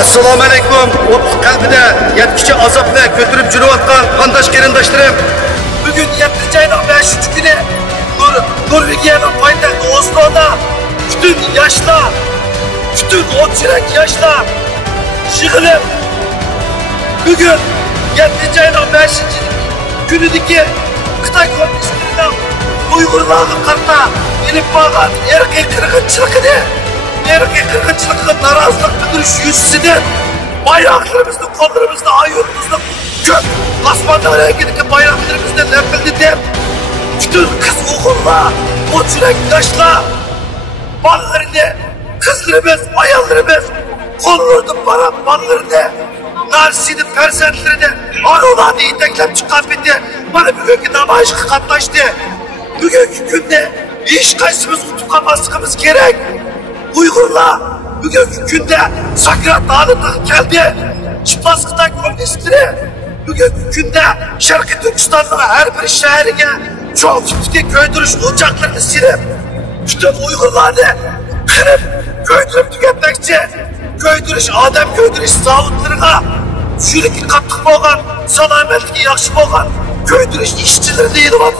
Assalomu alaykum. O'tli qalbida yetkicha azobni ko'tarib yurayotgan qondosh-qarindoshlarım. Bugun 7-oyning 5-kuni Norvegiyaning poytaxti Osloda bütün yoshlar, bütün o'tchirak yoshlar yig'ilib bugun 7-oyning 5-kunidagi Xitoy kommunistlarining Uyg'urlarga qarata ilib borgan irqiy qirg'inchiligini narazilik bildirish yuzasidan bayroqlarimizni, qo'llarimizni, ayolimizni ko'k osmonda rangidagi bayroqlarimizni lapilditib, bütün qiz o'g'illar, o'tchirak yoshlar, bolalarni, qizlarimiz, ayollarimiz qo'llarida barab bolalarini, narsini, farzandlarini, onalarni yetaklab chiqqan paytda mana bugungi namoyishga qatnashdi. Bugungi kunda hech qaysimiz unutib qolmasligimiz kerak. Uyg'urlar bugungi kunda sakrat holatiga keldi. Chipas Xitoy kommunistlari bugungi kunda Sharqiy Turkistonning har bir shahriga cho'q tutga ko'ydirish o'choqlarini sirib, bütün Uyg'urlarni qirib, ko'ydirib tugatmoqchi. Ko'ydirish, odam ko'ydirish zavodlariga shuniki qattiq bo'lgan, salomatligi yaxshi bo'lgan ko'ydirish ishchilarini yig'ib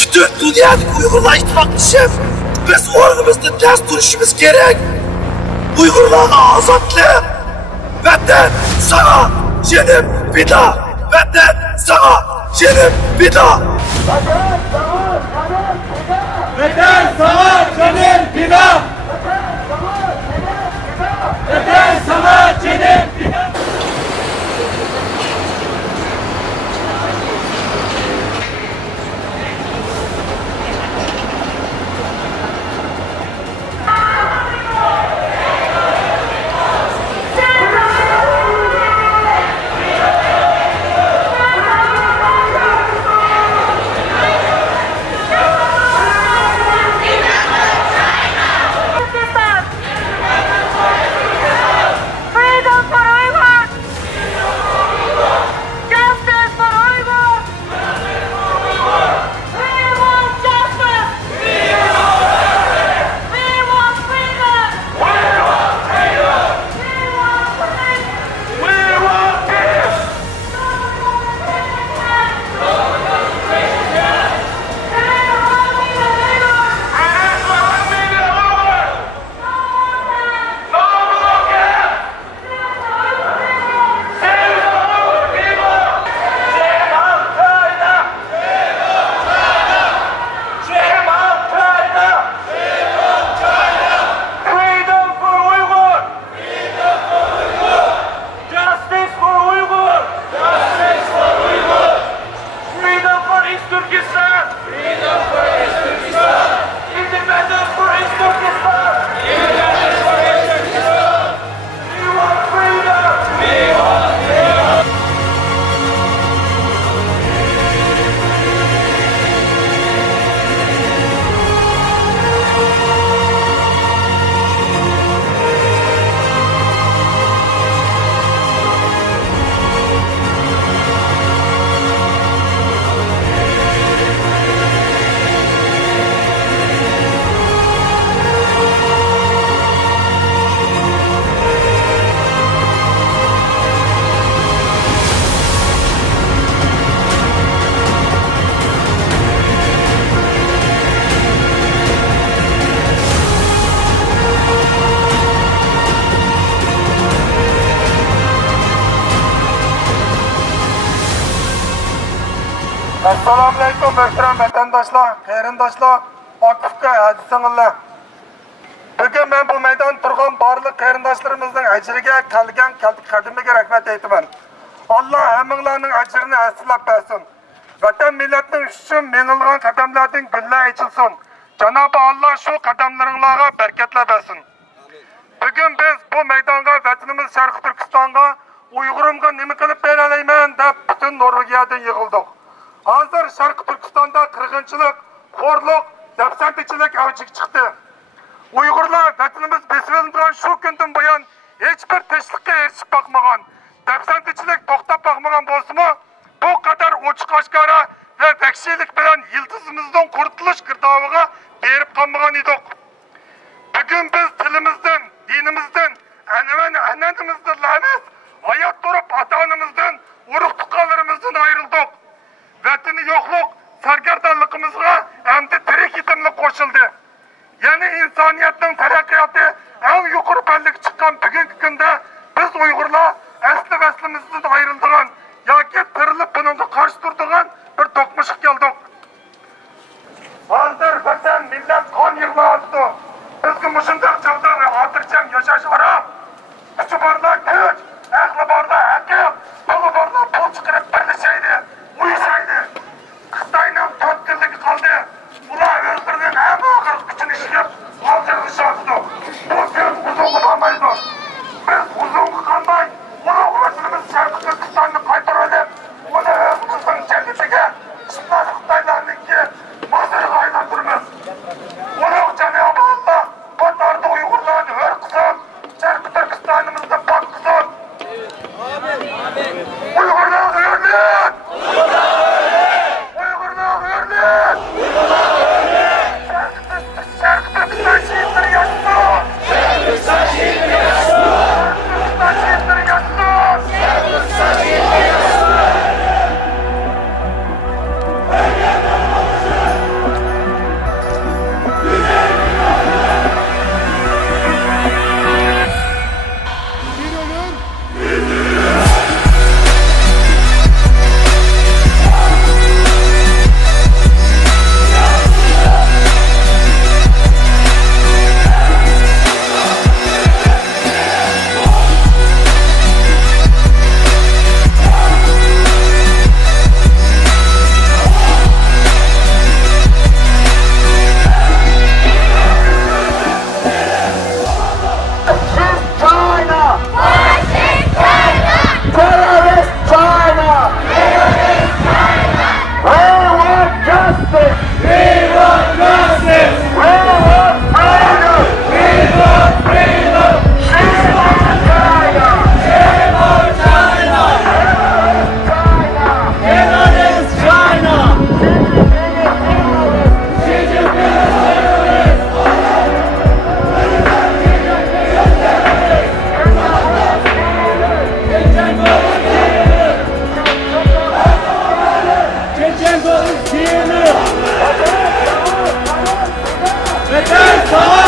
bütün dunyodagi Uyg'urlar ittifoqlashib biz o'rnimizda dast turishimiz kerak. Uyg'urlarga ozodlik, vatan sana jenim fido, vatan sana jenim fido. Vatan sana jenim fido. Vatan sana jenim fido. muhtaram vatandaşlar, qarindoshlar, aktifga hadisinglar. Bugün ben bu meydan turgan barliq qarindoshlarımızın ajriga qalgan qadimiga rahmat aytaman. Allah hammalarning ajrini aslab bersin. Vatan millatning uchun menilgan qadamlardan gullar ochilsin. Cenab-ı Allah şu qadamlaringlarga barkatlar bersin. Bugün biz bu meydanga vatanimiz Sharq Turkistonga Uyg'urimga nima qilib bera olayman deb butun Norvegiyadan yig'ildik. Hozir Sharq Turkistonda qirg'inchilik, xo'rlik, dafsandichilik avjiga chiqdi. Uyg'urlar vatanimiz besilingan shu kundan buyon hech bir tinchlikka erishib boqmagan, dafsandichilik to'xtab boqmagan bo'lsa-mu, bu qadar ochiq oshkora va vahshiylik bilan yıldızımızdan qurtulush girdoviga berib qolmagan edik. Bugün biz tilimizden, dinimizden, an'anamizdan emas, hayat durup ata-onamizdan, urug'-tuqqanlarimizdan ayrıldık. Vatani yo'qlik sargardonligimizga hamda tirik yetimlik qo'shildi. Yani insoniyatning taraqqiyoti eng yuqori ballaga chiqqan bugungi kunda biz Uyg'urlar aslimizdan ayrıldigan yoki tirilib bunga qarshi turadigan bir to'qnashib keldik. Hozir vatan millat qon yig'layapti. Bizga mushundaq chog'da xotirjam yashash harom. Kuchi borlar kuch, aqli borlar aql, puli borlar pul chiqarib birlashaydi, uyushaydi. Xitoyning 4 kunligi qoldi. Ular o'zlarining eng og'ir kuchini ishlatib hozirlashyapti. Bu kun uzun bo'lmaydi. Biz uzun qolmay, ulug' vatanimiz Sharq Turkistonni qaytarib, uni o'zimizning jannatiga, Xitoylarningki masirga aylantiramiz. Ulug' Cenab-ı Allah bu tarda Uyg'urlarni hur qilsin, Sharq Turkistonimizni pok qilsin. Amin. Uyg'urlar hurlik! Uyg'urlar hurlik! Sharq Turkiston şehitleri yaşasın! Sharq Turkiston şehitleri yaşasın! Sharq Turkiston şehitleri yaşasın! Sharq Turkiston şehitleri yaşasın! Vatan savaş!